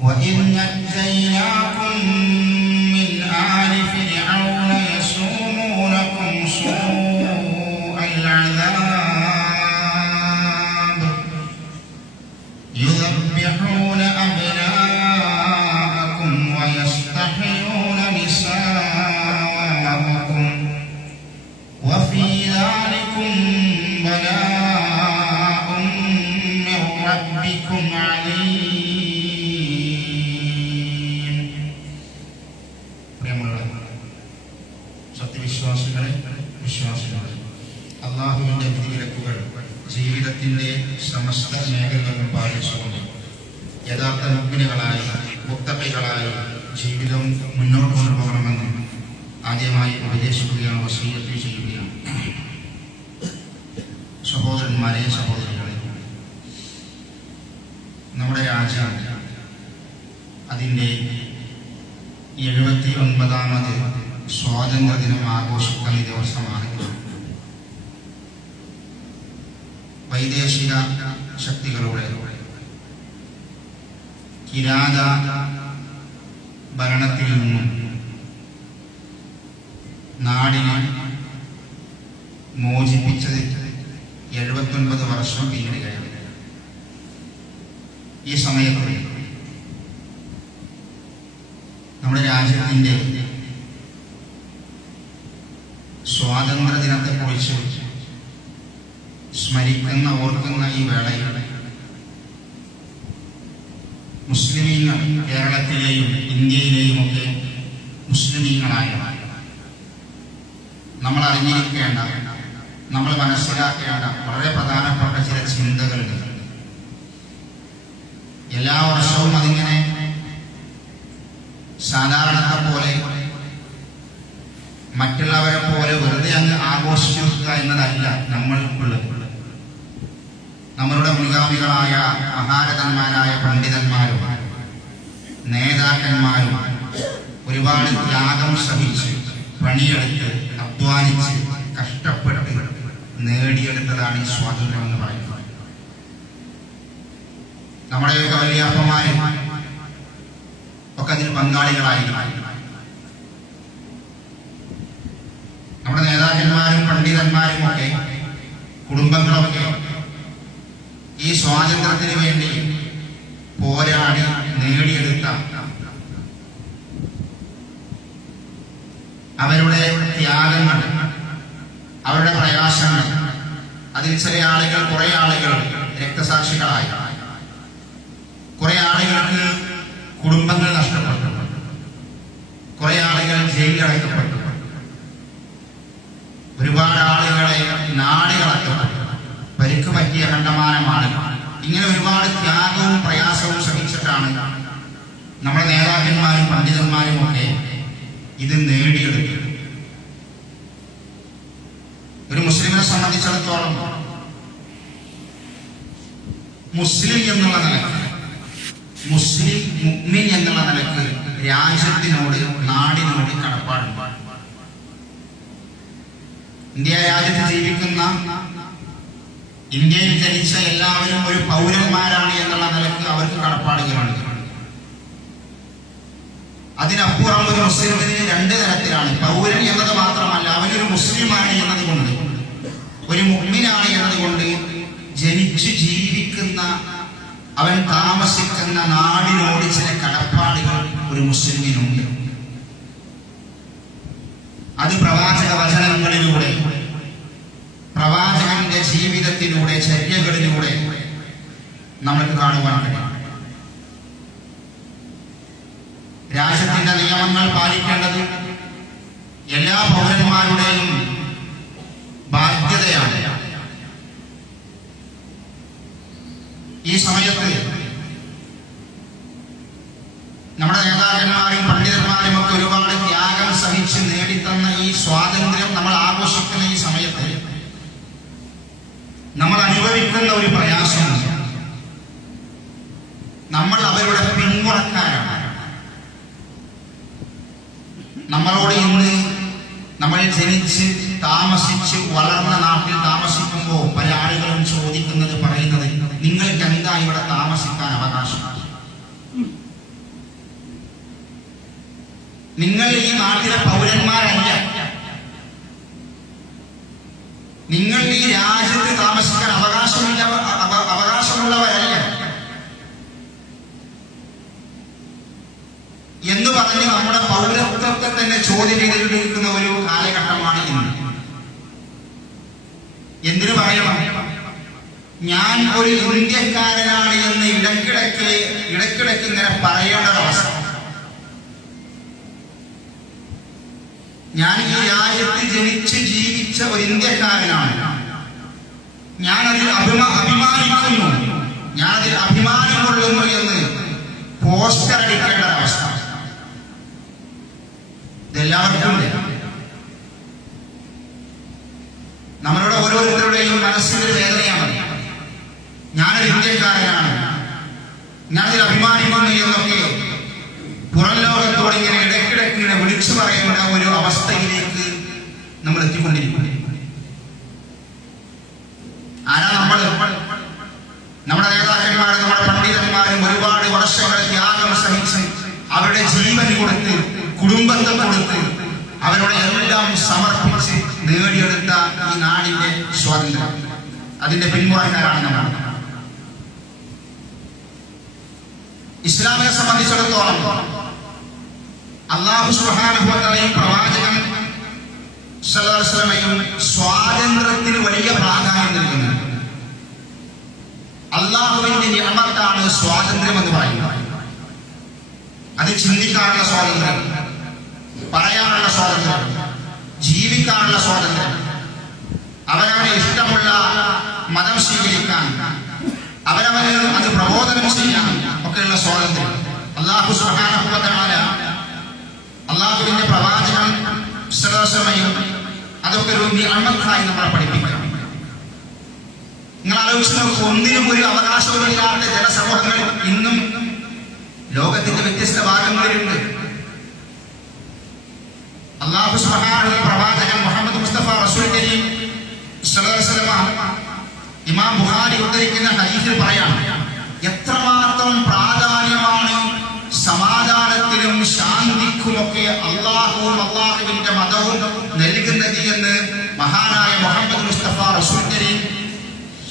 وإذ نجيناكم من آل فرعون يسومونكم سوء العذاب يذبحون أبناءكم ويستحيون نساءكم وفي ذلكم بلاء من ربكم عليم. സത്യവിശ്വാസികളെ, വിശ്വാസികളെ, അല്ലാഹുവിന്റെ വിധിവിലക്കുകൾ ജീവിതത്തിന്റെ സമസ്ത മേഖലകളിലും പാലിച്ചുകൊണ്ട് യഥാർത്ഥ മുഅ്മിനുകളായി മുത്തഖികളായി ജീവിതം മുന്നോട്ട് കൊണ്ടുപോകണമെന്ന് ആദ്യമായി ഉപദേശിക്കുകയാണ്, വസീയത്ത് ചെയ്യുകയാണ്. സഹോദരന്മാരെ, സഹോദരികളെ, നമ്മുടെ രാജ്യം അതിൻ്റെ 79ാമത് സ്വാതന്ത്ര്യദിനം ആഘോഷിക്കുന്ന ദിവസമാണ്. വൈദേശിക ശക്തികളുടെ കിരാത ഭരണത്തിൽ നിന്നും നാടിനെ മോചിപ്പിച്ചത് 79 വർഷം പിന്നിടുകയാണ്. ഈ സമയത്ത് നമ്മുടെ രാജ്യത്തിൻ്റെ സ്വാതന്ത്ര്യ ദിനത്തെക്കുറിച്ച് സ്മരിക്കുന്ന, ഓർക്കുന്ന ഈ വേളയിൽ മുസ്ലിമീങ്ങൾ, കേരളത്തിലെയും ഇന്ത്യയിലെയും ഒക്കെ മുസ്ലിമീങ്ങളായ നമ്മൾ അറിഞ്ഞിരിക്കേണ്ട, നമ്മൾ മനസ്സിലാക്കേണ്ട വളരെ പ്രധാനപ്പെട്ട ചില ചിന്തകളുണ്ട്. എല്ലാ വർഷവും അതിങ്ങനെ സാധാരണത്തെ പോലെ മറ്റുള്ളവരെ പോലെ വെറുതെ അങ്ങ് ആഘോഷിക്കുക എന്നതല്ല നമ്മൾക്കുള്ളത്. നമ്മളുടെ മുൻഗാമികളായ മഹാരഥന്മാരായ പണ്ഡിതന്മാരും നേതാക്കന്മാരും ഒരുപാട് ത്യാഗം സഹിച്ച് പണിയെടുത്ത് അധ്വാനിച്ച് കഷ്ടപ്പെട്ട് നേടിയെടുത്തതാണ് ഈ സ്വാതന്ത്ര്യം എന്ന് പറയുന്നത്. നമ്മുടെയൊക്കെ വലിയപ്പന്മാരും ഒക്കെ അതിൽ പങ്കാളികളായി. നമ്മുടെ നേതാക്കന്മാരും പണ്ഡിതന്മാരും ഒക്കെ കുടുംബങ്ങളൊക്കെ ഈ സ്വാതന്ത്ര്യത്തിന് വേണ്ടി പോരാടി നേടിയെടുത്ത അവരുടെ ത്യാഗങ്ങൾ, അവരുടെ പ്രയാസങ്ങൾ, അതിൽ ചില ആളുകൾ, കുറെ ആളുകൾ രക്തസാക്ഷികളായി, കുറെ ആളുകൾക്ക് കുടുംബങ്ങൾ നഷ്ടപ്പെട്ടു, കുറെ ആളുകൾ ജയിലിലടക്കപ്പെട്ടു, ഒരുപാട് ആളുകളെ നാട് കടത്തപ്പെട്ടു, പരിക്ക് പറ്റിയ കണ്ടമാനമാണ്. ഇങ്ങനെ ഒരുപാട് ത്യാഗവും പ്രയാസവും സഹിച്ചിട്ടാണ് നമ്മുടെ നേതാക്കന്മാരും പണ്ഡിതന്മാരും ഒക്കെ ഇത് നേടിയെടുത്തത്. ഒരു മുസ്ലിമിനെ സംബന്ധിച്ചിടത്തോളം മുസ്ലിം എന്നുള്ള നിലക്ക്, മുസ്ലിം മുഅ്മിൻ എന്നുള്ള നിലക്ക് രാജ്യത്തിനോട്, നാടിനോട് കടപ്പാടുണ്ട്. ഇന്ത്യ രാജ്യത്ത് ജീവിക്കുന്ന, ഇന്ത്യയിൽ ജനിച്ച എല്ലാവരും ഒരു പൗരന്മാരാണ് എന്നുള്ള നിലക്ക് അവർക്ക് കടപ്പാടുകളാണ്. അതിനപ്പുറം ഒരു മുസ്ലിമിന് 2 തരത്തിലാണ്. പൗരൻ എന്നത് മാത്രമല്ല, അവനൊരു മുസ്ലിമാണ് എന്നതുകൊണ്ട്, ഒരു മുഅ്മിനാണ് എന്നതുകൊണ്ട് ജനിച്ചു ജീവിക്കുന്ന, അവൻ താമസിക്കുന്ന നാടിനോട് ചില കടപ്പാടുകൾ ഒരു മുസ്ലിമിനുണ്ട്. അത് പ്രവാചക വചനങ്ങളിലൂടെ, പ്രവാചകന്റെ ജീവിതത്തിലൂടെ, ചര്യകളിലൂടെ നമുക്ക് കാണുവാൻ കഴിയും. രാജ്യത്തിന്റെ നിയമങ്ങൾ പാലിക്കേണ്ടത് എല്ലാ പൗരന്മാരുടെയും ബാധ്യതയാണ്. ഈ സമയത്ത് നമ്മുടെ നേതാക്കന്മാരും പണ്ഡിതന്മാരും ഒക്കെ ഒരുപാട് ത്യാഗം സഹിച്ച് നേടിത്തന്ന ഈ സ്വാതന്ത്ര്യം നമ്മൾ ആഘോഷിക്കുന്ന ഈ സമയത്ത് നമ്മൾ അനുഭവിക്കുന്ന ഒരു പ്രയാസമുണ്ട്. നമ്മൾ അവരുടെ പിന്മുറക്കാരാണ്. നമ്മളോട് ഇന്ന് നമ്മൾ ജനിച്ച് താമസിച്ച് വളർന്ന നാട്ടിൽ താമസിക്കുമ്പോൾ പല ആളുകളും ചോദിക്കുന്നത്, പറയുന്നത്, നിങ്ങൾ ഈ നാട്ടിലെ പൗരന്മാരല്ല, നിങ്ങൾ ഈ രാജ്യത്ത് താമസിക്കാൻ അവകാശമുള്ളവരല്ല എന്ന് പറഞ്ഞ് നമ്മുടെ പൗരത്വത്തെ തന്നെ ചോദ്യം ചെയ്തിരിക്കുന്ന ഒരു കാലഘട്ടമാണ് ഇന്ന്. എന്തിനു പറയണം? ഞാൻ ഒരു ഇന്ത്യക്കാരനാണ് എന്ന് ഇടയ്ക്കിടയ്ക്ക് ഇങ്ങനെ പറയേണ്ട ഒരവസ്ഥ. ഞാൻ ഈ രാജ്യത്ത് ജനിച്ച് ജീവിച്ച ഒരു ഇന്ത്യക്കാരനാണ്, ഞാനതിൽ അഭിമാനിക്കുന്നു, ഞാനതിൽ അഭിമാനം കൊള്ളുന്നു എന്ന് പോസ്റ്റർ അടിക്കേണ്ട അവസ്ഥ ഇതെല്ലാവർക്കും ഉണ്ട്. നമ്മളുടെ ഓരോരുത്തരുടെയും മനസ്സിന്റെ വേദനയാണ്. ഞാനൊരു ഇന്ത്യക്കാരനാണ്, ഞാനതിൽ അഭിമാനിക്കുന്നു എന്നൊക്കെ പുറം ലോകത്തോട് ഇങ്ങനെ ഇടയ്ക്കിടയ്ക്ക് വിളിച്ചു പറയേണ്ട ഒരു അവസ്ഥയിലേക്ക് നമ്മൾ എത്തിക്കൊണ്ടിരിക്കുന്നു. ആരാ നമ്മൾ? നമ്മുടെ നേതാക്കന്മാരും നമ്മുടെ പണ്ഡിതന്മാരും ഒരുപാട് വർഷങ്ങൾ ത്യാഗം സഹിച്ച് അവരുടെ ജീവൻ കൊടുത്ത് കുടുംബത്തെ കൊടുത്ത് അവരുടെ എല്ലാം സമർപ്പിച്ച് നേടിയെടുത്ത ഈ നാടിന്റെ സ്വാതന്ത്ര്യം, അതിന്റെ പിന്മുറക്കാരാണ് നമ്മൾ. ഇസ്ലാമിനെ സംബന്ധിച്ചിടത്തോളം അല്ലാഹു സുബ്ഹാനഹു വ തആലയും പ്രവാചകൻ സല്ലല്ലാഹു അലൈഹി വസല്ലമയും സ്വാതന്ത്ര്യത്തിന് വലിയ പ്രാധാന്യം നൽകുന്നു. അല്ലാഹുവിന്റെ നിഅമത്താണ് സ്വാതന്ത്ര്യം എന്ന് പറയുന്നത്. അത് ചിന്തിക്കാനുള്ള സ്വാതന്ത്ര്യം, പറയാനുള്ള സ്വാതന്ത്ര്യം, ജീവിക്കാനുള്ള സ്വാതന്ത്ര്യം, അവനവന് ഇഷ്ടമുള്ള മതം സ്വീകരിക്കാൻ, അവനവന് അത് പ്രബോധനം ചെയ്യാൻ ഒക്കെയുള്ള സ്വാതന്ത്ര്യം അല്ലാഹു സുബ്ഹാനഹു വ തആല അല്ലാഹുവിന്റെ പ്രവാചകൻ സല്ലല്ലാഹു അലൈഹി വസല്ലമയും അതൊക്കെ ഒരു നിഅമത്തായി നമ്മളെ പഠിപ്പിക്കണം. നിങ്ങൾ ആലോചിച്ച് നോക്കൂ, ഒന്നിനും ഒരു അവകാശവുമില്ലാത്ത ജനസമൂഹങ്ങൾ ഇന്നും ലോകത്തിന്റെ വ്യത്യസ്ത ഭാഗങ്ങളിലുണ്ട്. അല്ലാഹു സുബ്ഹാനഹു പ്രവാചകൻ മുഹമ്മദ് മുസ്തഫ റസൂൽ കരീം സല്ലല്ലാഹു അലൈഹി വസല്ലം ഇമാം ബുഖാരി ഉദ്ധരിക്കുന്ന ഹദീസിൽ പറയാം, എത്രമാത്രം പ്രാധാന്യമാണ് സമാധാനത്തിനും ശാന്തിക്കുമൊക്കെ അള്ളാഹുവും അള്ളാഹുവിന്റെ മതവും നൽകുന്നത് എന്ന് മഹാനായ മുഹമ്മദ് മുസ്തഫ റസൂൽ കരീം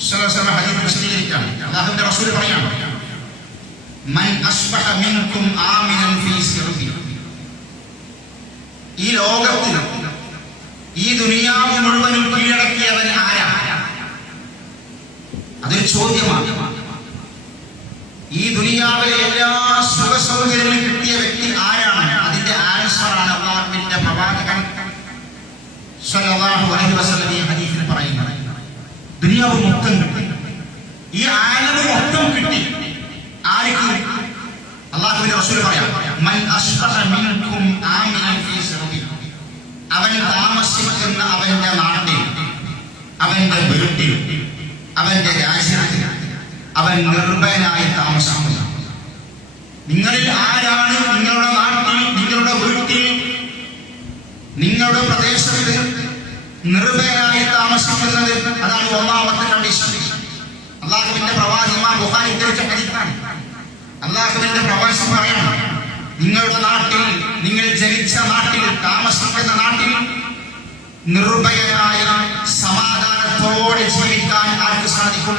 സല്ലല്ലാഹു അലൈഹി വസല്ലം ഹദീസ് വിശദീകരിക്കുകയാണ്. അള്ളാഹുവിന്റെ റസൂൽ പറയാണ്, മൻ അസ്ബഹ മിൻകും ആമിനൻ ഫീ സിർബി. ഈ ലോകത്തിൽ ഈ ദുനിയാവ് മുഴുവനും കീഴടക്കിയവൻ ആരാ? അതൊരു ചോദ്യമാണ്. ഈ ദുനിയാവിലെ എല്ലാ സുഖ സൗകര്യങ്ങളും കിട്ടിയ വ്യക്തി ആരാണ്? അതിന്റെ ആൻസറാണ് അല്ലാഹുവിന്റെ പ്രവാചകൻ സല്ലല്ലാഹു അലൈഹി വസല്ലം ഈ ഹദീസിൽ പറയുന്നത്. ദുനിയാവ് മൊത്തം കിട്ടി, ഈ ആലം മൊത്തം കിട്ടി. ആർക്ക്? അല്ലാഹുവിന്റെ റസൂൽ പറയാം, മൻ അസ്ബഹ മിൻകും ആമിനൻ ഫീ സിർബി. അവൻ താമസിക്കുന്ന അവന്റെ നാട്ടിൽ, അവന്റെ വീട്ടിൽ, അവന്റെ രാജ്യത്തിൽ അവൻ നിർഭയനായി താമസിക്കുന്നു. നിങ്ങളിൽ ആരാണ് നിങ്ങളുടെ നാട്ടിൽ, നിങ്ങളുടെ വീട്ടിൽ, നിങ്ങളുടെ പ്രദേശത്ത് നിർഭയനായി താമസിക്കുന്നത്? അതാണ് ഒന്നാമത്തെ കണ്ടീഷൻ. അല്ലാഹുവിന്റെ പ്രവാചകൻ ബുഖാരി ഉദ്ധരിച്ച ഹദീസാണ്. അല്ലാഹുവിന്റെ പ്രവാചകൻ പറയാണ്, നിങ്ങളുടെ നാട്ടിൽ, നിങ്ങൾ ജനിച്ച നാട്ടിൽ, താമസിക്കുന്ന നാട്ടിൽ നിർഭയനായ സമാധാനത്തോടെ ജീവിക്കാൻ ആർക്ക് സാധിക്കും?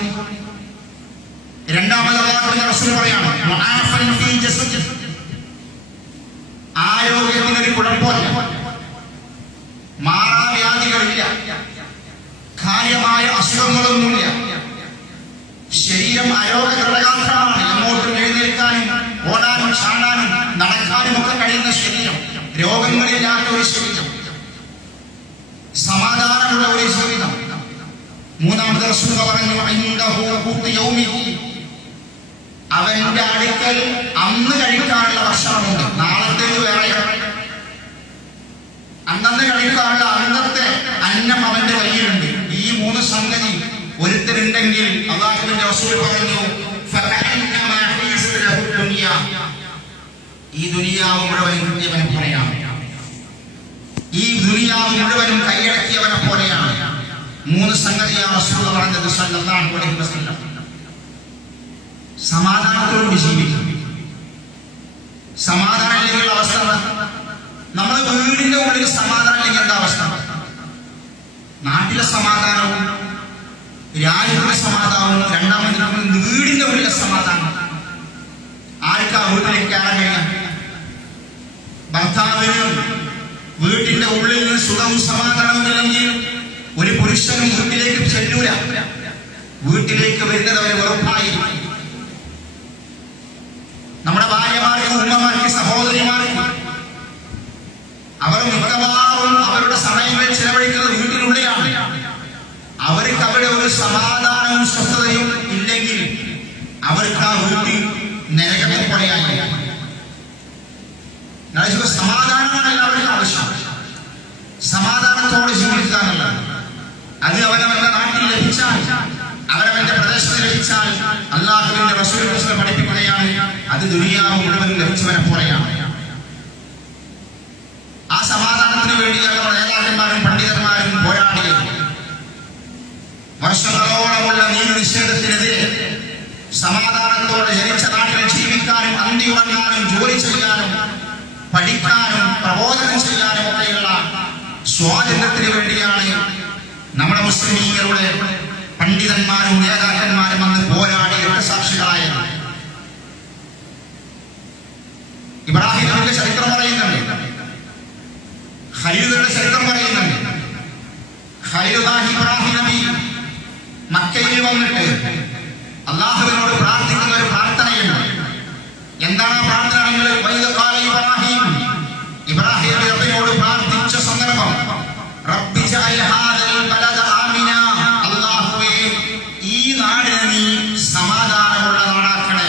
രണ്ടാമത് അല്ലാഹുവിന്റെ റസൂൽ പറയാണ്, മുആഫൻ ഫീ ജസദി. ആരോഗ്യത്തിനൊരു കുഴപ്പമില്ല, മാറാവ്യാധികളില്ല, കാര്യമായ അസുഖങ്ങളൊന്നുമില്ല, ശരീരം ആരോഗ്യപ്രദമാണ്, എങ്ങോട്ടും എഴുന്നേൽക്കാനും ഓടാനും ചാടാനും നടക്കാനും ഒക്കെ കഴിയുന്ന ശരീരം, രോഗങ്ങളില്ലാത്ത ഒരു ശരീരം, സമാധാനമുള്ള ഒരു ജീവിതം. മൂന്നാമത് റസൂൽ പറഞ്ഞു, ഇൻദഹു ഖൂതു യൗമിഹി. അവന്റെ അടുക്കൽ അന്ന് കഴിക്കാനുള്ള ഭക്ഷണമുണ്ട്, നാളത്തേക്ക് വേറെ. അന്നന്ന് കഴിക്കാനുള്ള അന്നത്തെ അന്നം അവന്റെ കയ്യിലുണ്ട്. ഈ മൂന്ന് സംഗതി ഒരുത്തരുണ്ടെങ്കിൽ അല്ലാഹുവിന്റെ റസൂൽ പറഞ്ഞു, ഫകഅന്നമാ ഹീസ ലഹു ദുനിയ. ഈ ദുനിയാവ് മുഴുവനും കിട്ടിയവനെ പോലെയാണ്, ഈ ദുനിയാവ് മുഴുവനും കൈയടക്കിയവനെ പോലെയാണ്. മൂന്ന് സംഗതിയാണ് റസൂൽ പറഞ്ഞത് സല്ലല്ലാഹു അലൈഹി വസല്ലം. സമാധാനത്തോട് ജീവിക്കും. സമാധാനം ഇല്ലെങ്കിലുള്ള അവസ്ഥ നമ്മുടെ വീടിന്റെ ഉള്ളിൽ സമാധാനം ഇല്ലെങ്കിൽ എന്താ അവസ്ഥ? നാട്ടിലെ സമാധാനവും രാജ്യത്തിലെ സമാധാനവും രണ്ടാമത് വീടിന്റെ ഉള്ളിലെ സമാധാനം. ആർക്കാ വീട്ടിലേക്ക് കയറാൻ കഴിയാം? ഭർത്താവിന് വീട്ടിന്റെ ഉള്ളിൽ സുഖം സമാധാനമില്ലെങ്കിൽ ഒരു പുരുഷനും വീട്ടിലേക്ക് ചെല്ലൂല. വീട്ടിലേക്ക് വരുന്നത് അവരെ ഉറപ്പായി. നമ്മുടെ ഭാര്യമാർക്ക്, ഉമ്മമാർക്ക്, സഹോദരിമാർക്ക് അവർ മിക്കവാറും അവരുടെ സമയങ്ങൾ ചെലവഴിക്കുന്നത് വീട്ടിനുള്ളിലാണ്. അവർക്ക് അവിടെ ഒരു സമാധാനവും സ്വസ്ഥതയും ഇല്ലെങ്കിൽ അവർക്ക് ആ വീട്ടിൽ നരകത്തെ പോലെയായി. സമാധാനമാണ് എല്ലാവർക്കും ആവശ്യം. സമാധാനത്തോടെ ജീവിക്കാനല്ല. അത് അവനവന്റെ നാട്ടിൽ ലഭിച്ചാൽ, അവനവന്റെ പ്രദേശത്ത് ലഭിച്ചാൽ അല്ലാഹുവിന്റെ റസൂൽ പഠിപ്പിക്കുകയാണ്, അത് ദുനിയാവ് മുഴുവൻ ലഭിച്ചവനെ പോലെയാണ്. ആ സമാധാനത്തിന് വേണ്ടിയാണ് നേതാക്കന്മാരും പണ്ഡിതന്മാരും പോരാടിയത്. വർഷങ്ങളോളമുള്ള നിയമനിഷേധത്തിനെതിരെ സമാധാനത്തോടെ ജനിച്ച നാട്ടിൽ ജീവിക്കാനും അന്തിയുറങ്ങാനും ജോലി ചെയ്യാനും പഠിക്കാനും പ്രബോധനം ചെയ്യാനും ഒക്കെയുള്ള സ്വാതന്ത്ര്യത്തിന് വേണ്ടിയാണ് നമ്മുടെ മുസ്ലിമീങ്ങളുടെ പണ്ഡിതന്മാരും നേതാക്കന്മാരും അന്ന് പോരാടി രക്തസാക്ഷികളായത്. ഇബ്രാഹിം നബിയുടെ ചരിത്രം പറയുന്നുണ്ട്, ഖലീലുകളുടെ ചരിത്രം പറയുന്നുണ്ട്. ഖലീലുല്ലാഹി ഇബ്രാഹിം നബി മക്കയിൽ വന്നിട്ട് അല്ലാഹുവിനോട് പ്രാർത്ഥിക്കുന്ന ഒരു പ്രാർത്ഥനയുണ്ട്. എന്താണ് ആ പ്രാർത്ഥന? ഇബ്രാഹിം റബ്ബിനോട് പ്രാർത്ഥിച്ച സന്ദർഭം, റബ്ബി ജഅൽ ഹാദൽ ബലദ ആമിന, അല്ലാഹുവേ ഈ നാടിനെ നീ സമാധാനമുള്ള നാടാക്കണേ,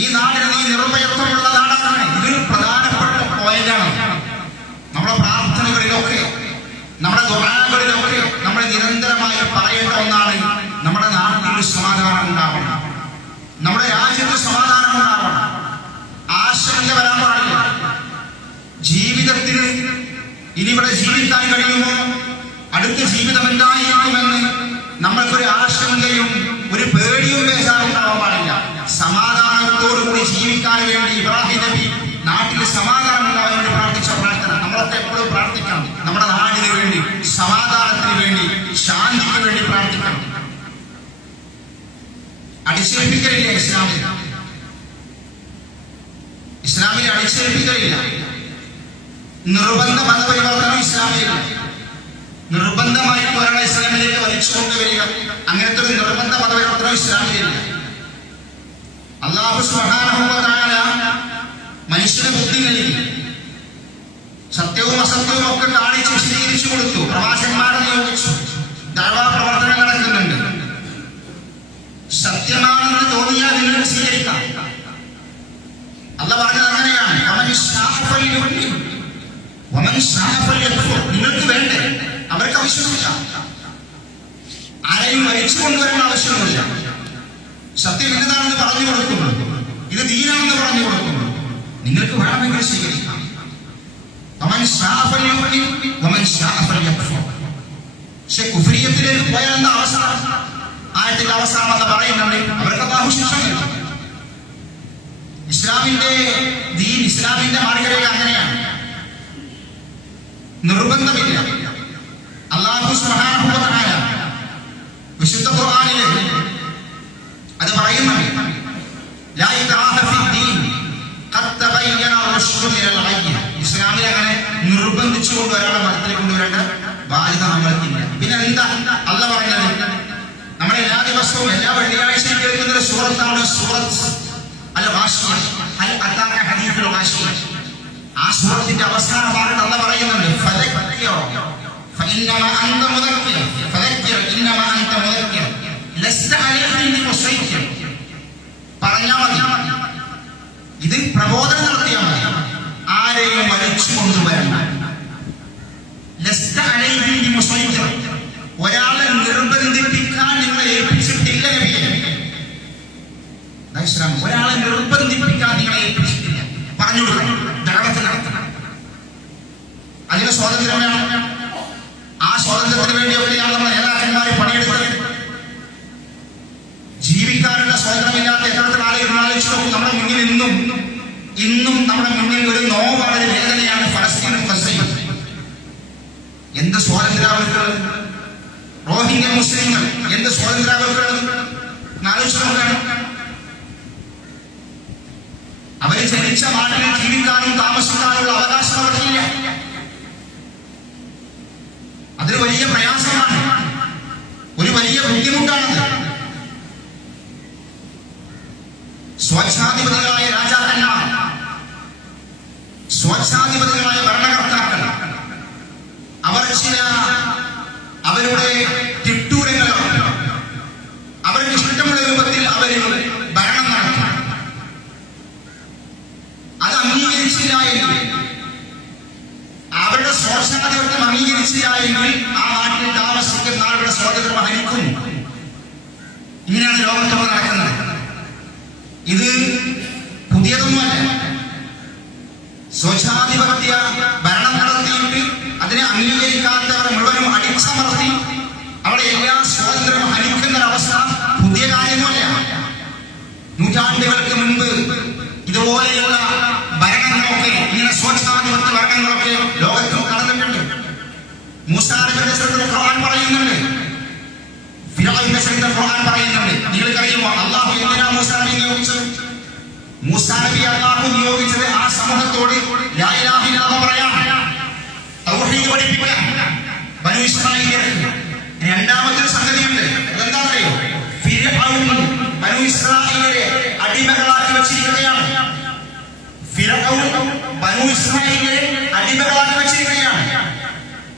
ഈ നാടിനെ നീ നിർഭയത്വമുള്ള നാടാക്കണേ. ഇതൊരു പ്രധാനപ്പെട്ട പോയിന്റാണ്. നമ്മുടെ പ്രാർത്ഥനകളിലൊക്കെ, നമ്മുടെ ദുആകളിലൊക്കെ നമ്മൾ നിരന്തരമായി പറയേണ്ട ഒന്നാണ്, നമ്മുടെ നാട്ടിൽ സമാധാനം ഉണ്ടാവണം, നമ്മുടെ രാജ്യത്ത് സമാധാനം ഉണ്ടാവണം. ആശങ്ക വരാൻ പാടില്ല. ജീവിതത്തിന് ഇനി ഇവിടെ ജീവിക്കാൻ കഴിയുമോ, അടുത്ത ജീവിതം എന്തായിരിക്കുമെന്ന് നമ്മൾക്കൊരു ആശങ്കയും ഒരു പേടിയും ഉണ്ടാവാൻ പാടില്ല. സമാധാനത്തോടുകൂടി ജീവിക്കാൻ വേണ്ടി ഇബ്രാഹിം നബി നാട്ടിൽ സമാധാനം ഉണ്ടാവാൻ വേണ്ടി പ്രാർത്ഥിച്ച പ്രാർത്ഥന നമ്മളൊക്കെ എപ്പോഴും പ്രാർത്ഥിക്കണം. നമ്മുടെ നാടിന് വേണ്ടി, സമാധാനത്തിന് വേണ്ടി, ശാന്തിക്ക് വേണ്ടി പ്രാർത്ഥിക്കണം. അടിച്ചേൽപ്പിക്കലില്ല ഇസ്ലാമിൽ. ഇസ്ലാമിൽ അടിച്ചേൽപ്പിക്കലില്ല. നിർബന്ധ മതപരിവർത്തനം ഇസ്ലാമിലില്ല. നിർബന്ധമായിട്ട് ഒരാളെ ഇസ്ലാമിലേക്ക് വലിച്ചു കൊണ്ടുവരിക, അങ്ങനത്തെ ഒരു നിർബന്ധ മതപരിവർത്തനം ഇസ്ലാമിലില്ല. അല്ലാഹു സുബ്ഹാനഹു വ തആല മനുഷ്യന് ബുദ്ധി നൽകി, സത്യവും അസത്യവും ഒക്കെ കാണിച്ച് വിശദീകരിച്ചു കൊടുത്തു, പ്രവാചകന്മാരെ നിയോഗിച്ചു, ദഅവാ പ്രവർത്തനം നടക്കുന്നുണ്ട്. സത്യമാണെന്ന് തോന്നിയാൽ നിങ്ങൾക്ക് സ്വീകരിക്കാം. അല്ലാഹു പറഞ്ഞത് അങ്ങനെയാണ്, നിങ്ങൾക്ക് വേണ്ടേ അവർക്ക് ആവശ്യമില്ല. ആരെയും മരിച്ചു കൊണ്ടുവരേണ്ട ആവശ്യമില്ല. സത്യം എന്നതാണെന്ന് പറഞ്ഞു കൊടുക്കുന്നു, ഇത് ദീനാണെന്ന് പറഞ്ഞു കൊടുക്കുന്നു, നിങ്ങൾക്ക് വേണമെങ്കിൽ സ്വീകരിക്കാം. പക്ഷെ കുഫ്രിയത്തിലേക്ക് പോയാൽ എന്താ അവസാനം? ആയത്തിന്റെ അവസാനം എന്ന് പറയുന്നുണ്ട്, അവർക്ക് അല്ലാഹു ശിക്ഷ നൽകും. ഇസ്ലാമിന്റെ ദീൻ, ഇസ്ലാമിന്റെ മാർഗരേഖ അങ്ങനെയാണ്, നിർബന്ധമില്ല. അല്ലാഹു സുബ്ഹാനഹു വ തആല വിശുദ്ധ ഖുർആനിൽ അത് പറയുന്നുണ്ട്, ലാ ഇക്റാഹ ഫിദ്ദീൻ ഖദ് തബയ്യന റുശ്ദു മിനൽ ഗയ്യ്. ഇസ്ലാമിൽ അങ്ങനെ നിർബന്ധിച്ചുകൊണ്ട് ഒരാളെ മതത്തിലേക്ക് കൊണ്ടുവരേണ്ട ബാധ്യത നമ്മൾക്കില്ല. പിന്നെ എന്താ അല്ലാഹു പറഞ്ഞത്? നമ്മുടെ എല്ലാ ദിവസവും എല്ലാ വെള്ളിയാഴ്ചയും കേൾക്കുന്ന ഒരു സൂറത്താണ് സൂറത്ത് അൽ ഗാശിയ. ഹൽ അതാക ഹദീസുൽ ഗാശിയ. ആ സൂറത്തിന്റെ അവസാന ഭാഗത്ത് അല്ലാഹു പറയുന്നുണ്ട്, ഫദക്കിർ ഫഇന്നമാ അൻത മുദക്കിർ, ഫദക്കിർ ഇന്നമാ അൻത മുദക്കിർ ലസ്ത അലൈഹിം ബിമുസൈത്തിർ. പറഞ്ഞാൽ മതി, ഇത് പ്രബോധനം നടത്തിയാൽ മതി, ആരെയും വലിച്ചു കൊണ്ടുവരണ്ട. ലസ്ത അലൈഹിം ബിമുസൈത്തിർ, ഒരാളെ നിർബന്ധിപ്പിക്കാൻ നിങ്ങളെ ഏൽപ്പിച്ചിട്ടില്ല നബിയെ. ഒരാളെ നിർബന്ധിപ്പിക്കാൻ നിങ്ങളെ ഏൽപ്പിച്ചിട്ടില്ല. പറഞ്ഞു കൊടുക്കണം, ദഅവത്ത് നടത്തണം. അതിന് സ്വാതന്ത്ര്യം വേണം. ആ സ്വാതന്ത്ര്യത്തിന് വേണ്ടിയൊക്കെയാണ് നമ്മുടെ നേതാക്കന്മാരെ പണിയെടുത്തത്. ജീവിക്കാനുള്ള സ്വാതന്ത്ര്യമില്ലാത്ത എത്രത്തിൽ ആളുകൾ ആലോചിച്ചു നോക്കും. നമ്മുടെ മുന്നിൽ ഇന്നും ഇന്നും നമ്മുടെ മുന്നിൽ ഒരു നോവാണ്, ഒരു വേദനയാണ് ഫലസ്തീനും ഗസയും. എന്ത് സ്വാതന്ത്ര്യം അവർക്കുള്ളത്? റോഹിംഗ്യ മുസ്ലിങ്ങൾ എന്ത് സ്വാതന്ത്ര്യം അവർക്കുള്ളത്? ആലോചിച്ചു നോക്കണം. അവര് ജനിച്ച നാട്ടിൽ ജീവിക്കാനും താമസിക്കാനുള്ള അവകാശം അവർക്കില്ല. അതൊരു വലിയ പ്രയാസമാണ്, ഒരു വലിയ ബുദ്ധിമുട്ടാണത്. സ്വേച്ഛാധിപതികളായ രാജാക്കന്മാർ, സ്വേച്ഛാധിപതികളായ ഭരണകർത്താക്കൾ അവർ ചില അവരുടെ തിട്ടൂരങ്ങൾ അവർക്ക് ഇഷ്ടമുള്ള രൂപത്തിൽ അവർ ഭരണം നടത്തി. അത് അംഗീകരിച്ചില്ല എങ്കിൽ, അവരുടെ സ്വേച്ഛാധിപത്യം അംഗീകരിച്ചില്ല എങ്കിൽ ആ നാട്ടിൽ താമസിക്കുന്ന ആളുടെ സ്വാതന്ത്ര്യം ഹനിക്കും. ഇങ്ങനെയാണ് ലോകത്തോട് നടക്കുന്നത്. ഇത് പുതിയതൊന്നുമല്ല. സ്വേച്ഛാധിപത്യ ഭരണം നടത്തിയിട്ട് അതിനെ അംഗീകരിക്കാത്തവർ മുഴുവനും അടിച്ചമർത്തി അവിടെ എല്ലാ സ്വാതന്ത്ര്യവും ഹനിക്കുന്നൊരവസ്ഥ പുതിയ കാര്യമല്ല. നൂറ്റാണ്ടുകൾക്ക് മുൻപ് ഇതുപോലെയുള്ള ഭരണങ്ങളൊക്കെ, ഇങ്ങനെ സ്വേച്ഛാധിപത്യ ഭരണങ്ങളൊക്കെ ലോകത്ത് നടന്നിട്ടുണ്ട്. മൂസാ നബിയുടെ ചരിത്രത്തിൽ ഖുർആൻ പറയുന്നുണ്ട്, ഫിർഔന്റെ ചരിത്രത്തിൽ ഖുർആൻ പറയുന്നുണ്ട്. നിങ്ങൾക്കറിയുമോ അല്ലാഹു എന്തിനാ മൂസാ നബിയെ നിയോഗിച്ചത്? മൂസാ നബിയെ അല്ലാഹു നിയോഗിച്ചത് ആ സമൂഹത്തോട് ലാ ഇലാഹ ഇല്ലല്ലാഹ് പറയാൻ, തൗഹീദ് പഠിപ്പിക്കാൻ, ബനൂ ഇസ്രായേലിയർക്ക്. രണ്ടാമത്തെ സംഗതിയുണ്ട്, അതെന്താണെന്നറിയോ? ഫിർഔൻ ബനൂ ഇസ്രായേലിനെ അടിമകളാക്കി വെച്ചിരിക്കുകയാണ്. ഫിർഔൻ ബനൂ ഇസ്രായേലിനെ അടിമകളാക്കി വെച്ചിരിക്കുകയാണ്.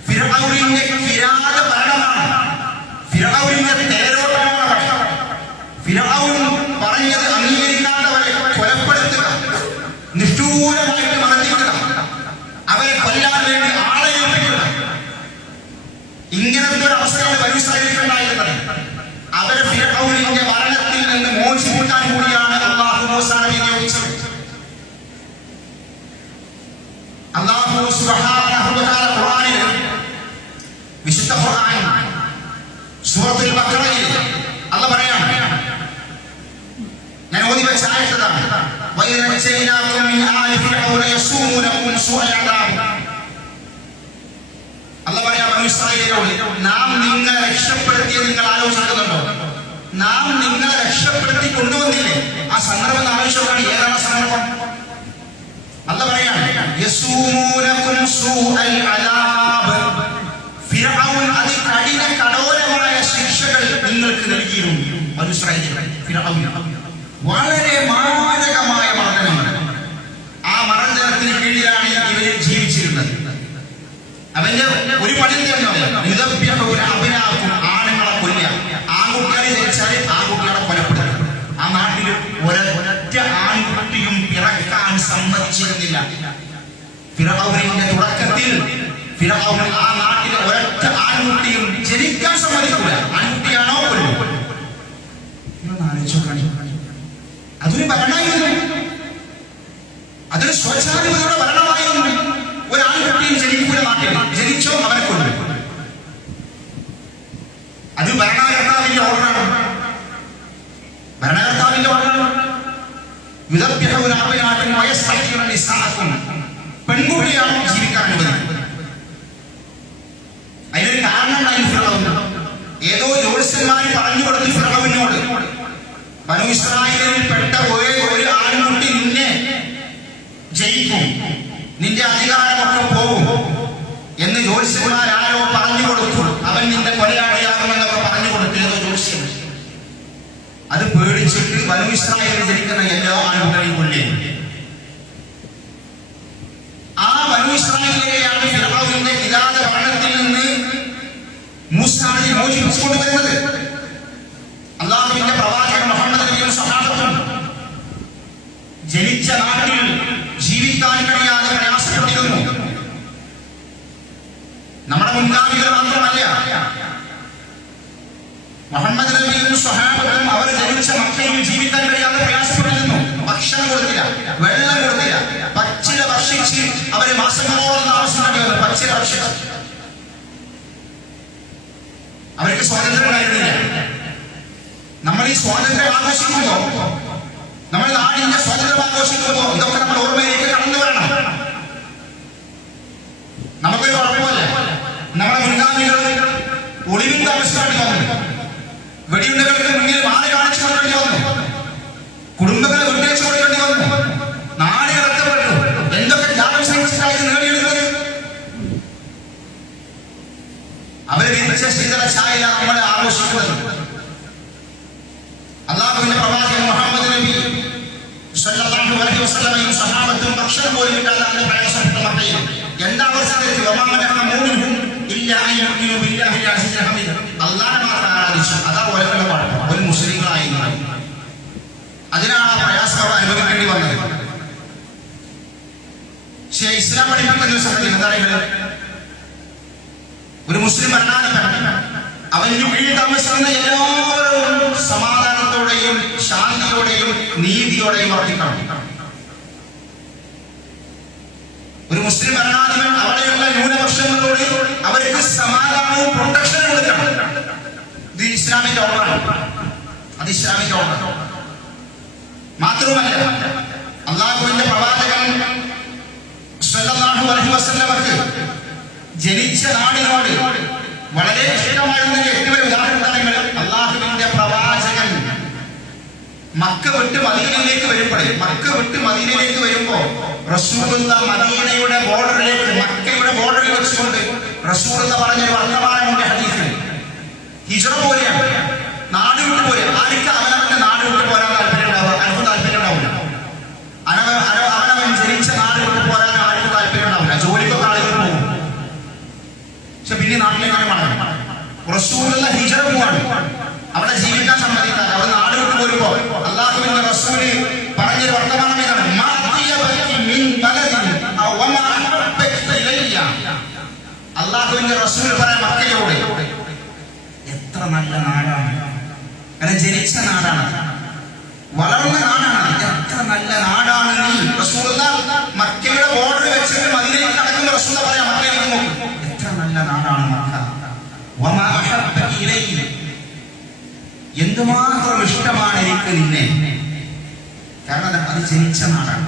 ഫിർഔനിന്റെ കിരാത ഭരണമാണ്, ഫിർഔനിന്റെ തേരോട്ടമാണ്. ഫിർഔൻ പറഞ്ഞത് അംഗീകരിക്കാത്തവരെ കൊലപ്പെടുത്തുക, നിഷ്ഠൂരമായിട്ട് മർദ്ദിക്കുക, അവരെ കൊല്ലാൻ വേണ്ടി ആളെ ഏൽപ്പിക്കുക. ഇങ്ങനത്തെ ഒരു അവസ്ഥയാണ് ബനൂ ഇസ്രായേലിൽ ഉണ്ടായിരുന്നത്. അവരെ ഫിർഔനിന്റെ ഭരണത്തിൽ നിന്ന് മോചിപ്പിക്കാൻ കൂടിയാണ് അല്ലാഹു മൂസാ നബിയെ നിയോഗിച്ചത്. അല്ലാഹു സുബ്ഹാനഹു വ തആല ഖുർആനിൽ, വിശുദ്ധ ഖുർആൻ സൂറത്തുൽ ബഖറയിൽ അല്ലാഹു പറയാണ്, ഞാൻ ഓതി വെച്ച ആയത്താണ്, വയനജൈനാകും മിൻ ആലി ഫിർഔന യസൂമുനകും സൂഅൽ അദാബ്. അല്ലാഹു പറയാ ബനൂ ഇസ്രായേലിനോട്, നാം നിങ്ങളെ രക്ഷപ്പെടുത്തിയത് നിങ്ങൾ ആലോചിക്കുന്നുണ്ടോ? നാം നിങ്ങളെ രക്ഷപ്പെടുത്തി കൊണ്ടുവന്നില്ലേ? ആ സന്ദർഭം ആലോചിച്ചാണ്. ഏതാണ് സന്ദർഭം? അല്ലാഹു പറയാണ്, യസൂമുനകും സൂഅൽ അദാബ്. ഫിർഔൻ അതികഠിന കഠോരമായ ശിക്ഷകൾ നിങ്ങൾക്ക് നൽകിയിരുന്നു. ബനൂ ഇസ്രായേൽ ഫിർഔൻ വളരെ മാരകമായ മർദ്ദനങ്ങൾ. ആ മർദ്ദനത്തിന് കീഴിലാണ് ഇവർ ജീവിച്ചിരുന്നത്. അവന്റെ ഒരു പണി അഭിനാക്കും, ആണുങ്ങളെ കൊല്ലുക, ആൺകുട്ടികളെ ജനിച്ചാൽ ആൺകുട്ടികളെ കൊലപ്പെടുത്തുക. ആ നാട്ടിൽ ഒരൊറ്റ ആൺകുട്ടിയും പിറക്കാൻ സമ്മതിച്ചിരുന്നില്ല. ഫിർഔനിന്റെ തുടക്കത്തിൽ ഫിർഔൻ ആ നാട്ടിലെ ഒരൊറ്റ ആൺകുട്ടിയും ജനിക്കാൻ സമ്മതിക്കില്ല. ആൺകുട്ടിയാണോ കൊല്ലും. അതൊരു ഭരണമായിരുന്നു, അതൊരു സ്വേച്ഛാധിപതിയുടെ ഭരണമായിരുന്നു. ഒരു ആൺകുട്ടിയും ജനിക്കൂല നാട്ടിൽ, ജനിച്ചോ അവരെ കൊല്ലും. അത് ഭരണകർത്താവിന്റെ ഓർഡറാണ്, ഭരണകർത്താവിന്റെ ഓർഡറാണ്. യുദബ്ബിഹൂന അബ്നാഅക്കും വയസ്തഹ്യിഊന നിസാഅക്കും. പെൺകുട്ടിയാണ് ജീവിക്കാൻ അനുവദിക്കുന്നത്. അതിനൊരു കാരണം ഉണ്ടായിരുന്നു. ഫിർഔന് ഏതോ ജ്യോത്സ്യന്മാർ പറഞ്ഞു കൊടുത്തു ഫിർഔനോട്, ബനൂ ഇസ്രായേലിൽ പെട്ട ഒരു ആൺകുട്ടി നിന്നെ ജയിക്കും, നിന്റെ അധികാരമൊക്കെ പോകും എന്ന് ജ്യോത്സ്യന്മാരാരോ പറഞ്ഞു കൊടുത്തു. അവൻ നിന്റെ കൊലയാളിയാകുമെന്നൊക്കെ പറഞ്ഞു കൊടുത്തു ഏതോ ജ്യോത്സ്യൻ. അത് പേടിച്ചിട്ട് ബനൂ ഇസ്രായേലിൽ ജനിക്കുന്ന എല്ലാ ആൺകുട്ടികളെയും കൊല്ലും. ആ ബനൂ ഇസ്രായേലിനെയാണ് ഫിർഔനിന്റെ കിരാത ഭരണത്തിൽ നിന്ന് മൂസാ നബി മോചിപ്പിച്ചുകൊണ്ടുവരുന്നത്. അല്ലാഹുവിന്റെ പ്രവാചകൻ മുഹമ്മദ് നബിയും സ്വഹാബത്തും ജനിച്ച നാട്ടിൽ ജീവിക്കാൻ കഴിയാതെ പ്രയാസപ്പെട്ടിരുന്നു. നമ്മുടെ മുൻഗാമികൾ മാത്രമല്ല, മുഹമ്മദ് നബിയും സ്വഹാബത്തും അവർ ജനിച്ച മക്കയിൽ ജീവിക്കാൻ കഴിയാതെ പ്രയാസപ്പെട്ടിരുന്നു. ഭക്ഷണം കൊടുത്തില്ല, വെള്ളം കൊടുത്തില്ല, പച്ചില ഭക്ഷിച്ച് അവര് മാസങ്ങളോളം താമസിക്കേണ്ടി വന്നു. പച്ചില ഭക്ഷിച്ച് അവർക്ക് സ്വാതന്ത്ര്യം ഉണ്ടായിരുന്നില്ല. നമ്മൾ ഈ സ്വാതന്ത്ര്യം ആഘോഷിക്കുമ്പോൾ നമ്മൾ നാടിന്റെ സ്വാതന്ത്ര്യം ആഘോഷിക്കുമ്പോൾ ഇതൊക്കെ നമ്മൾ ഓർമ്മയിലേക്ക് കടന്നു വരണം. നമുക്കൊരു കുഴപ്പമില്ല. നമ്മുടെ മുൻഗാമികൾ ഒളിവിൽ താമസിക്കേണ്ടി വന്നു, വെടിയുണ്ടകൾക്ക് മുന്നിൽ മാറി കാണിച്ചു കൊടുക്കേണ്ടി വന്നു, കുടുംബങ്ങളെ വിട്ടേച്ചു കൊടുക്കേണ്ടി വന്നു, നാട് കടത്തപ്പെട്ടു. എന്തൊക്കെ ത്യാഗം സഹിച്ചിട്ടായി നേടിയെടുത്തത്? അവരെ വിരിച്ച ശീതള ഛായ നമ്മളെ ആഘോഷിക്കുന്നത്. അല്ലാഹുവിന്റെ പ്രവാചകൻ മുഹമ്മദ് നബി സല്ലല്ലാഹു അലൈഹി വസല്ലമയും സഹാബത്തും ഭക്ഷണം പോലും കിട്ടാതെ അന്ന് പ്രയാസപ്പെട്ട മക്കയിൽ എന്താ അവസ്ഥ? അള്ളാഹനെ മാത്രം ആരാധിച്ചു. അതാ ഓരോരുത്തരുടെ കുഴപ്പം. ഒരു മുസ്ലിങ്ങളായി അതിനാണ് ആ പ്രയാസം അവർ അനുഭവിക്കേണ്ടി വന്നത്. പക്ഷേ ഇസ്ലാം പഠിപ്പിക്കുന്ന ഒരു സംഗതി എന്താ? ഒരു മുസ്ലിം അവന് കീഴിൽ താമസിക്കുന്ന എല്ലാവരും സമാധാനത്തോടെയും ശാന്തിയോടെയും നീതിയോടെയും വർദ്ധിക്കണം. ഒരു മുസ്ലിം ഭരണാധിപൻ അവിടെയുള്ള ന്യൂനപക്ഷങ്ങളോട് അവർക്ക് സമാധാനവും പ്രൊട്ടക്ഷനും കൊടുക്കണം. ഇത് ഇസ്ലാമിന്റെ ഓർഡറാണ്. അത് ഇസ്ലാമിന്റെ ഓർഡർ മാത്രമല്ല, അള്ളാഹുവിന്റെ പ്രവാചകൻ സല്ലല്ലാഹു അലൈഹി വസല്ലമക്ക് ജനിച്ച നാടിനോട് വളരെ ഇഷ്ടമായിരുന്നതിന്റെ ഏറ്റവും ഉദാഹരണങ്ങൾ അള്ളാഹുവിന്റെ പ്രവാചകൻ മക്ക വിട്ട് മദീനയിലേക്ക് വരുമ്പോ റസൂലുള്ള മദീനയുടെ ബോർഡറിലേക്ക്, മക്കയുടെ ബോർഡറിൽ വെച്ചുകൊണ്ട് റസൂലുള്ള പറഞ്ഞൊരു വർത്തമാനമുണ്ട് ഹദീസിൽ. ഹിജ്റ പോലെയാണ്, നാട് വിട്ട് പോലെ. ആർക്ക് അവനവന്റെ നാട് വിട്ട് പോരാൻ താല്പര്യം ഉണ്ടാവുക? ആർക്കും താല്പര്യം ഉണ്ടാവില്ല. അവനവൻ ജനിച്ച നാട് വിട്ട് പോരാൻ ആർക്കും താല്പര്യം ഉണ്ടാവില്ല. ജോലിക്കൊക്കെ ആളുകൾ പോകും, പക്ഷെ പിന്നെ നാട്ടിലേക്കാണ് മടങ്ങും. റസൂലുള്ള ഹിജ്റ പോവാണ്, അവിടെ ജീവിക്കാൻ സമ്മതിക്കാതെ അവിടെ നാട് വിട്ട് പോരുമ്പോ അള്ളാഹുവിന്റെ റസൂല് പറഞ്ഞൊരു വർത്തമാനം ഇതാണ്: അള്ളാഹുവിന്റെ റസൂൽ പറയാൻ മക്കയോട്, എത്ര നല്ല നാടാണ്, കാരണം ജനിച്ച നാടാണ്, വളർന്ന നാടാണ്, എത്ര നല്ല നാടാണ് നീ. റസൂലുള്ള മക്കയുടെ ബോർഡർ വെച്ചിട്ട് മദീനയിൽ നടക്കുന്ന റസൂൽ പറയാം മക്കയിലേക്ക് നോക്കും, എത്ര നല്ല നാടാണ് മക്ക. എന്തുമാത്രം ഇഷ്ടമാണ് എനിക്ക് നിന്നെ. കാരണം അത് ജനിച്ച നാടാണ്,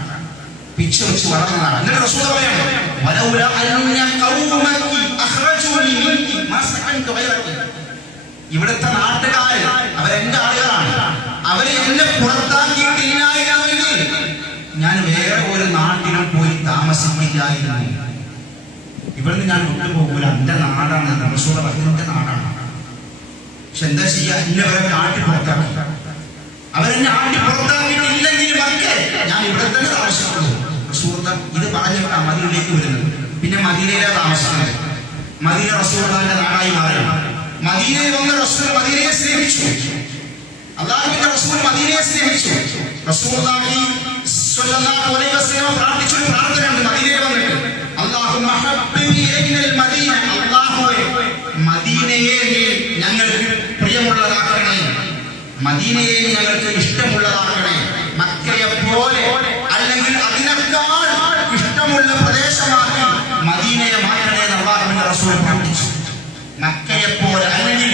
പിച്ചു വെച്ച് വളർന്ന നാടാണ്. എന്നിട്ട് റസൂൽ പറയാണ്, ഇവിടുത്തെ നാട്ടുകാർ അവരെന്റെ ആളുകളാണ്, അവരെ എന്നെ പുറത്താക്കിയിട്ടില്ലായിരുന്നെങ്കിൽ ഞാൻ വേറെ ഒരു നാട്ടിലും പോയി താമസിക്കില്ലായിരുന്നു. ഇവിടുന്ന് ഞാൻ വിട്ടുപോകൂല, എന്റെ നാടാണ്. റസൂൽ എന്റെ നാടാണ്. പക്ഷെ എന്താ ചെയ്യാ? ഇന്നവരെ നാട്ടിൽ പുറത്താക്കി. അവരെന്നെ നാട്ടിൽ പുറത്താക്കിയിട്ടില്ലെങ്കിൽ ഞാൻ ഇവിടെ തന്നെ താമസിക്കുള്ളൂ. റസൂലുള്ളാഹി ഇത് പറഞ്ഞിട്ടാ മദീനയിലേക്ക് വരുന്നത്. പിന്നെ മദീനയിലെ താമസിക്കുന്നത്. മദീന റസൂലുള്ളാഹിന്റെ നാടായി മാറി. മദീനയിൽ വന്ന റസൂൽ മദീനയെ സ്നേഹിച്ചു. അല്ലാഹുവിന്റെ റസൂൽ മദീനയെ സ്നേഹിച്ചു. റസൂലുള്ളാഹി സ്വല്ലല്ലാഹു അലൈഹി വസല്ലം പ്രാർത്ഥിച്ചൊരു പ്രാർത്ഥനയുണ്ട് മദീനയിൽ വന്നിട്ട്: അല്ലാഹുമ്മ ഹബ്ബിബ് ഇലൈനൽ മദീന. അല്ലാഹുവേ, മദീനയെ ഞങ്ങൾക്ക് പ്രിയമുള്ളതാക്കണേ, മദീനയെ ഞങ്ങൾക്ക് ഇഷ്ടമുള്ളതാക്കണേ. മക്കയെ പോലെ അല്ലെങ്കിൽ അതിനേക്കാൾ ഇഷ്ടമുള്ള പ്രദേശമാക്കി മദീനയെ മാറ്റണേ എന്ന് അല്ലാഹുവിന്റെ റസൂൽ പ്രാർത്ഥിച്ചു. മക്കയെ പോലെ അല്ലെങ്കിൽ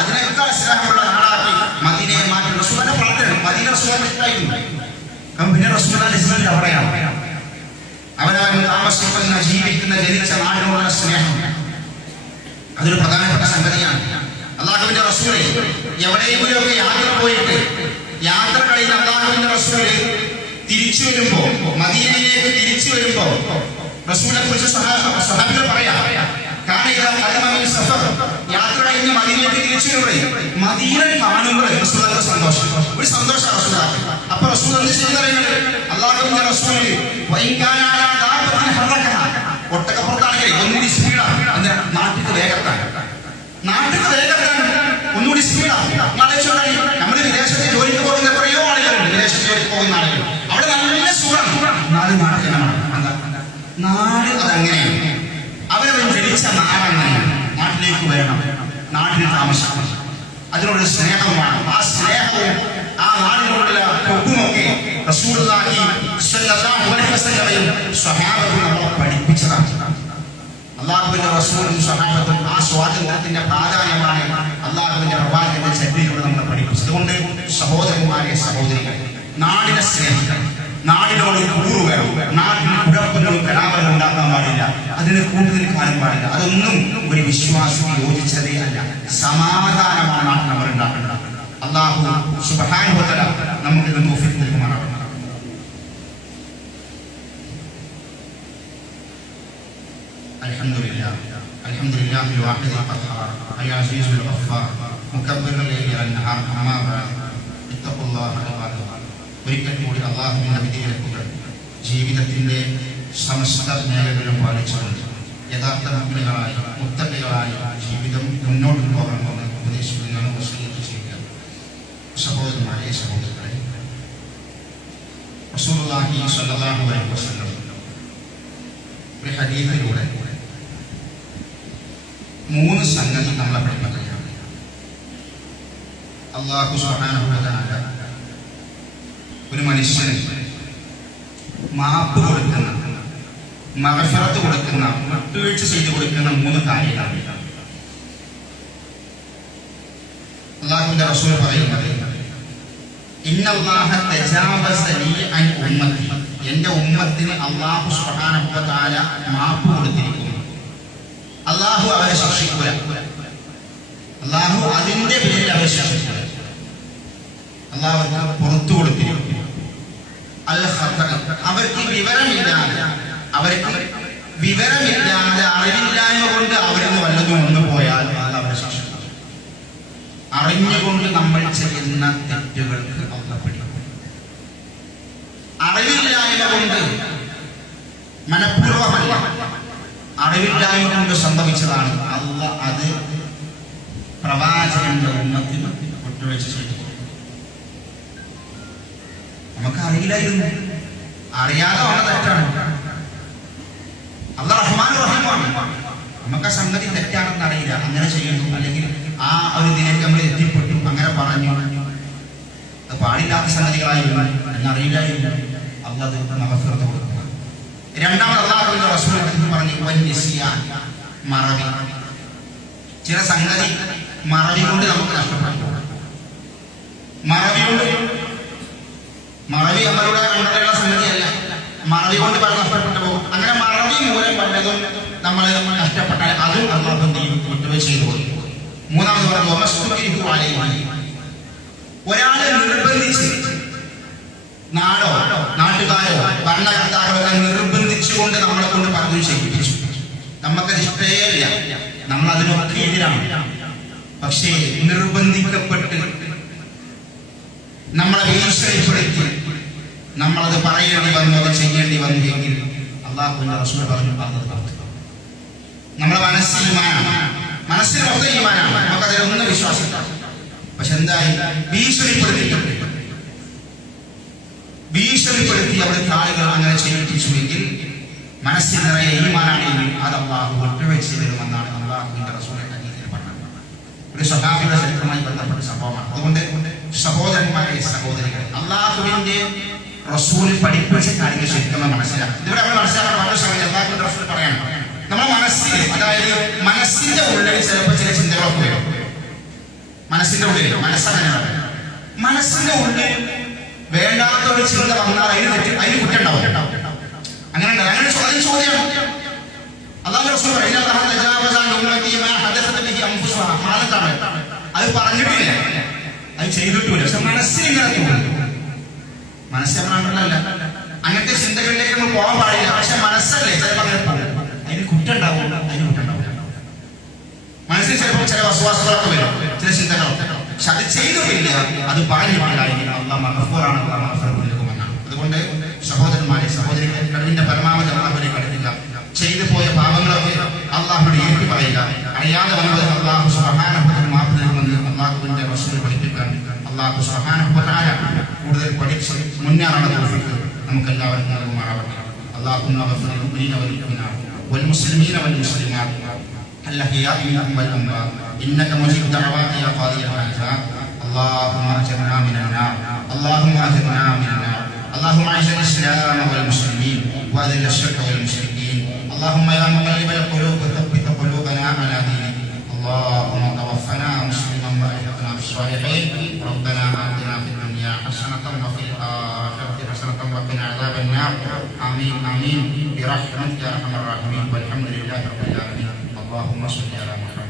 അതിനേക്കാൾ സ്നേഹമുള്ള നാടാക്കി മദീനയെ മാറ്റി റസൂലിന്റെ പ്രാർത്ഥന. മദീന റസൂലിനെ ഇഷ്ടമായിരുന്നു. പിന്നെ റസൂലിന്റെ അവിടെയാണ് അവനവൻ താമസിക്കുന്ന, ജീവിക്കുന്ന, ജനിച്ച നാടിനോടുള്ള സ്നേഹം. അതൊരു പ്രധാനപ്പെട്ട സംഗതിയാണ്. അല്ലാഹുവിന്റെ റസൂല് എവിടെയെങ്കിലുമൊക്കെ യാത്ര പോയിട്ട് യാത്ര കഴിഞ്ഞ് അല്ലാഹുവിന്റെ റസൂല് തിരിച്ചു വരുമ്പോ, മദീനയിലേക്ക് തിരിച്ചു വരുമ്പോ റസൂലിനെ കുറിച്ച് സ്വഹാബികൾ പറയാം: യാത്ര കഴിഞ്ഞ് മദീനയിലേക്ക് തിരിച്ചു വരുമ്പോഴേ മദീന കാണുമ്പോൾ റസൂലുള്ളാഹിക്ക് സന്തോഷം, ഒരു സന്തോഷം റസൂലുള്ളാഹി. അപ്പൊ റസൂൽ എന്ത് ചെയ്യുന്നത്? അല്ലാഹുവിന്റെ റസൂല് ഒട്ടകപ്പുറത്താണെങ്കിൽ ഒന്നുകൂടി സ്പീഡാണ്, നാട്ടിക്ക് വേഗത്താണ്, ഒന്നുകൂടി സ്പീഡാണ്. നമ്മൾ വിദേശത്തെ ജോലിക്ക് പോകുന്ന എത്രയോ ആളുകളുണ്ട്, വിദേശത്ത് ജോലിക്ക് പോകുന്ന ആളുകൾ. അവിടെ നല്ല സുഖമാണ്. നാട് അതങ്ങനെയാണ്. അവരവൻ ജനിച്ച നാടങ്ങനെയാണ്. നാട്ടിലേക്ക് വരണം, നാട്ടിൽ താമസിക്കണം, അതിനോട് സ്നേഹമാണ്. ആ സ്നേഹവും ആ നാടിനോടുള്ള ഒപ്പുമൊക്കെ റസൂലുള്ളാഹി സ്വല്ലല്ലാഹു അലൈഹി വസല്ലമയും സ്വഹാബത്തും നമ്മളെ പഠിപ്പിച്ചതാണ്. അല്ലാഹുവിന്റെ റസൂലും സ്വഹാബത്തും ആ സ്വാതന്ത്ര്യത്തിന്റെ പ്രാധാന്യമാണ് അല്ലാഹുവിന്റെ പ്രവാചകന്റെ ചര്യയിലൂടെ നമ്മളെ പഠിപ്പിച്ചത്. അതുകൊണ്ട് സഹോദരന്മാരെ, സഹോദരികളെ, നാടിനെ സ്നേഹിക്കണം, നാടിനോട് കൂറ് വേണം, നാടിന് കുഴപ്പങ്ങളും കലാപങ്ങളും ഉണ്ടാക്കാൻ പാടില്ല, അതിന് കൂടുതൽ കാലം പാടില്ല. അതൊന്നും ഒരു വിശ്വാസം യോജിച്ചതേ അല്ല. സമാധാനമാണ് നാട്ടിൽ നമ്മൾ ഉണ്ടാക്കേണ്ടത്. അല്ലാഹു സുബ്ഹാനഹു വ തആല നമുക്ക് തൗഫീഖ് നൽകുമാറാവട്ടെ. അൽഹംദുലില്ലാഹിൽ വാഹിദിൽ ഖഹാർ അൽ അസീസുൽ ഗഫാർ മുകബ്ബിറുൽ ലൈലി വൻ നഹാർ അമ്മാ ബഅദ് ഇത്തഖുല്ലാഹ ഇബാദല്ലാഹ്. ഒരിക്കൽ കൂടി അല്ലാഹുവിന്റെ വിധിവിലക്കുകൾ ജീവിതത്തിന്റെ സമസ്ത മേഖലകളിലും പാലിച്ചുകൊണ്ട് യഥാർത്ഥ മുഅ്മിനുകളായി മുത്തഖികളായി ജീവിതം മുന്നോട്ട് പോകണമെന്ന് ഉപദേശിക്കുന്ന വസിയത്ത് ചെയ്യുക. സഹോദരന്മാരെ, സഹോദരികളെ, റസൂലുള്ളാഹി സ്വല്ലല്ലാഹു അലൈഹി വസല്ലം ഒരു ഹദീസിലൂടെ 3 സംഗതി നമ്മളെ പഠിപ്പിക്കുകയാണ്. അല്ലാഹു സുബ്ഹാനഹു വ തആല ഒരു മനുഷ്യന് മാപ്പ് കൊടുക്കുന്ന, മഗ്ഫിറത്ത് കൊടുക്കുന്ന, വിട്ടുവീഴ്ച ചെയ്തു കൊടുക്കുന്ന 3 കാര്യങ്ങളാണ്. അല്ലാഹുവിന്റെ റസൂൽ പറയുന്നത്, ഇന്നല്ലാഹ തജാവസ ലീ അൻ ഉമ്മത്തി, എന്റെ ഉമ്മത്തിന് അല്ലാഹു സുബ്ഹാനഹു വ തആല മാപ്പ് കൊടുത്തിരിക്കുന്നു. അല്ലാഹു അവരെ ശിക്ഷിക്കൂല, അല്ലാഹു അതിന്റെ പേരിൽ അവരെ ശിക്ഷിക്കൂല. അല്ലാഹു അവർക്ക് പുറത്തു കൊടുത്തിരിക്കുന്നു. അൽ ഖതഅ, അവർക്ക് വിവരമില്ലാതെ അറിവില്ലായ്മ കൊണ്ട് അവരിൽ നിന്ന് വല്ലതും വന്നു പോയാൽ അവരെ ശിക്ഷിക്കും. അറിഞ്ഞുകൊണ്ട് നമ്മൾ ചെയ്യുന്ന തെറ്റുകൾക്ക് അല്ലാഹു പിടിക്കും. അറിവില്ലായ്മ കൊണ്ട്, മനഃപൂർവ്വമല്ല, അറിവില്ലായ്മ കൊണ്ട് സംഭവിച്ചതാണ്. അല്ലാഹു അത് പ്രവാചകന്റെ ഉമ്മത്തിന് വിട്ടുവീഴ്ച ചെയ്തു. നമുക്ക് അറിയില്ലായിരുന്നു, അറിയാതെ വന്ന തെറ്റാണ്. അല്ലാഹു റഹ്മാനും റഹീമാണ്. നമുക്ക് ആ സംഗതി തെറ്റാണെന്ന് അറിയില്ല, അങ്ങനെ ചെയ്യുന്നു, അല്ലെങ്കിൽ ആ ഒരു ദിനക്ക് നമ്മൾ എത്തിപ്പെട്ടു, അങ്ങനെ പറഞ്ഞു, അത് പാടില്ലാത്ത സംഗതികളായിരുന്നു എന്നറിയില്ലായിരുന്നു. അല്ലാഹു മഗ്ഫിറത്ത് കൊടുക്കുക. രണ്ടാമത് അല്ലാഹുവിന്റെ റസൂൽ പറഞ്ഞു, വന്നിസ്യാൻ, മറവി. ചില സംഗതി മറവി കൊണ്ട് നമുക്ക് നഷ്ടപ്പെട്ടു. മറവി നമ്മളുടെ കൊണ്ടുള്ള സംഗതിയല്ല, മറവി കൊണ്ട് നഷ്ടപ്പെട്ടു പോകും. അങ്ങനെ മറവി മൂലം പലതും നമ്മൾ നഷ്ടപ്പെട്ടാൽ അതും അല്ലാഹു വിട്ടുവീഴ്ച ചെയ്തു കൊടുക്കും. മൂന്നാമത് പറഞ്ഞു, ഒരാളെ നിർബന്ധിച്ച്, നാട്ടുകാരോ ഭരണകർത്താക്കളൊക്കെ നിർബന്ധിച്ചുകൊണ്ട് നമ്മളെ കൊണ്ട് പറഞ്ഞു ചെയ്യിപ്പിച്ചു. നമുക്കത് ഇഷ്ടേയില്ല, നമ്മൾ അതിനൊക്കെ എതിരാണ്. പക്ഷേ നിർബന്ധിക്കപ്പെട്ട് നമ്മളെ ഭീഷണിപ്പെടുത്തി നമ്മളത് പറയേണ്ടി വന്നു, അത് ചെയ്യേണ്ടി വന്നു എങ്കിൽ അല്ലാഹുവിന്റെ റസൂൽ പറഞ്ഞു, നമ്മളെ മനസ്സിൽ മൊത്തം ഈമാനാണ്, നമുക്കതിലൊന്നും വിശ്വാസമില്ല. പക്ഷെ എന്തായി, ഭീഷണിപ്പെടുത്തി അവിടുത്തെ ആളുകൾ അങ്ങനെ ചെയ്യിപ്പിച്ചുവെങ്കിൽ മനസ്സിൽ നിറയെ ഈമാനാണെങ്കിൽ അത് അല്ലാഹു വിട്ടുവീഴ്ച വരുമെന്നാണ് അല്ലാഹുവിന്റെ റസൂലിന്റെ ഹദീസിൽ പറഞ്ഞത്. ഒരു സ്വഹാബിയുടെ ചരിത്രവുമായി ബന്ധപ്പെട്ട സംഭവമാണ്. അതുകൊണ്ട് സഹോദരന്മാരെ, സഹോദരികളെ, അല്ലാഹുവിന്റെ റസൂൽ പഠിപ്പിച്ച കാര്യങ്ങൾ ശരിക്കും മനസ്സിലാക്കും. ഇവിടെ നമ്മൾ മനസ്സിലാക്കാൻ വളരെ സമയം അല്ലാഹുവിന്റെ റസൂൽ പറയണം, നമ്മുടെ മനസ്സിൽ, അതായത് മനസ്സിന്റെ ഉള്ളിൽ ചിലപ്പോൾ ചില ചിന്തകളൊക്കെ വരും. മനസ്സിന്റെ ഉള്ളിൽ, മനസ്സിന്റെ ഉള്ളിൽ വേണ്ടാത്ത ഒരു ചിന്ത വന്നാൽ അതിന് കുറ്റുണ്ടാവും. അങ്ങനെ അതിന് ചോദ്യം അല്ലാഹുവിന്റെ റസൂൽ പറയും, അത് പറഞ്ഞിട്ടില്ല, അത് ചെയ്തിട്ടില്ല. പക്ഷെ മനസ്സിലിങ്ങനെ തോന്നും. മനസ്സിലല്ല, അങ്ങനത്തെ ചിന്തകളിലേക്ക് നമ്മൾ പോകാൻ പാടില്ല. പക്ഷെ മനസ്സല്ലേ ചിലപ്പോൾ അങ്ങനെ പോകും, അതിന് കുറ്റുണ്ടാവും. മനസ്സിൽ ചിലപ്പോൾ ചില വസ്വാസങ്ങളൊക്കെ വരും, ചില ചിന്തകളൊക്കെ. പക്ഷെ അത് ചെയ്തിട്ടില്ല, അത് പറഞ്ഞിട്ടില്ല, അല്ലാഹു മഗ്ഫൂറാണ്, അല്ലാഹു മഗ്ഫിറത്ത് നൽകുമെന്നാണ്. അതുകൊണ്ട് സഹോദരന്മാരെ, സഹോദരികളെ, കഴിവിന്റെ പരമാവധി അല്ലാഹുവിനെ കടക്കുക. ചെയ്തു പോയ പാപങ്ങളൊക്കെ അല്ലാഹുവിനോട് ഏറ്റു പറയുക. അറിയാതെ വന്നത് അല്ലാഹു സുബ്ഹാനഹു വ തആല മാപ്പ് നൽകുമെന്ന് അല്ലാഹുവിന്റെ റസൂൽ പഠിപ്പിക്കാൻ അല്ലാഹു സുബ്ഹാനഹു വ തആല കൂടുതൽ പഠിച്ച് മുന്നേറാൻ തൗഫീഖ് നമുക്ക് എല്ലാവർക്കും നൽകുമാറാവട്ടെ. അല്ലാഹുമ്മ ഗഫിർ ലിൽ മുഅ്മിനീന വൽ മുഅ്മിനാത്ത് വൽ മുസ്ലിമീന വൽ മുസ്ലിമാത്ത് الأحياء منهم والأموات إنك مجيب دعوات يا قاضي الحاجات. اللهم أجرنا من النار، اللهم أجرنا من النار. اللهم أعز الإسلام والمسلمين وأذل الشرك والمشركين. اللهم يا مقلب القلوب ثبت قلوبنا على دينك. اللهم توفنا مسلما وألحقنا بالصالحين. ربنا آتنا في الدنيا حسنة وفي الآخرة وقنا عذاب النار آمين آمين برحمتك يا أرحم الراحمين والحمد لله رب العالمين اللهم صل على محمد